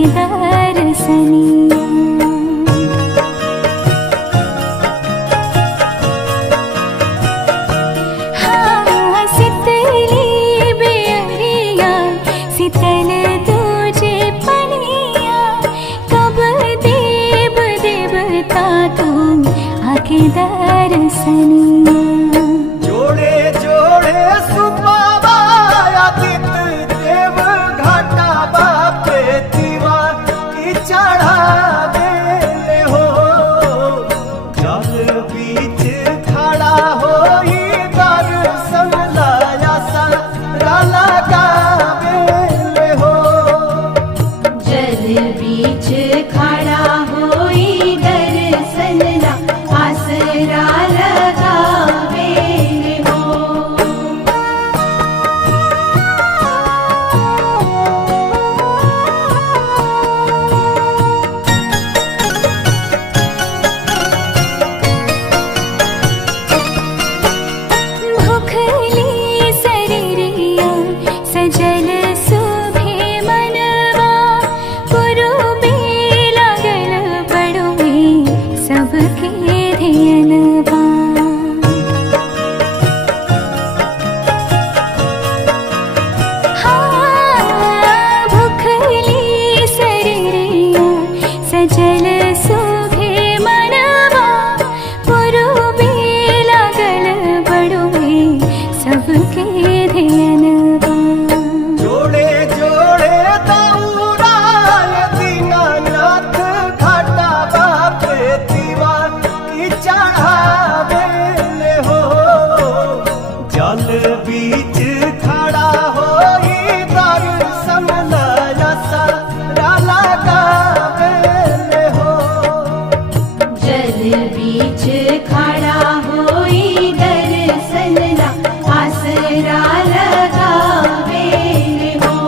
आके दर्शनिया। हाँ सितली बेअरिया सितल तुझे पनिया, कब देव देवता तू आके दर्शनिया। जोड़े जोड़े सुबाबा आदित्य देव घाटा बापे दीवा की चढ़ावे ले हो, जल बीच खड़ा हो दर्शन लाया सारा लगावे ले हो। जल बीच खड़ा होई दर्शन ला आसरा लगावे हो। भूखली शरीरिया सजल सुभे मनवा, पुरुबे लागल बड़ुए सबके ध्यानवा। हाँ भूखली शरीरिया सजल सुभे मनवा, पुरुबे लागल बड़ुए सबके ध्यानवा। जोड़े जोड़े दौड़ाय दीनानाथ घाटा बापे दीवा की चढ़ावे ले हो, जल बीच खड़ा होई दर्शन लाया सारा लगावे ले हो। जल बीच खड़ा होई दर्शन ला आसरा लगावे हो।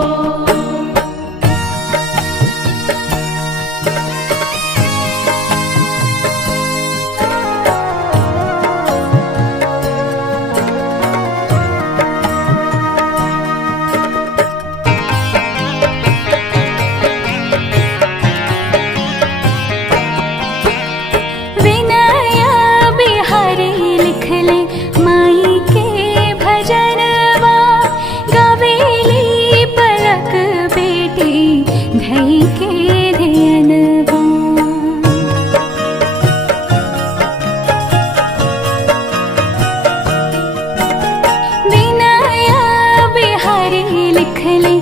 विनय बिहारी लिखले माई के भजनवा, गवेली पलक बेटी धई के ध्यानवा। विनय बिहारी लिखले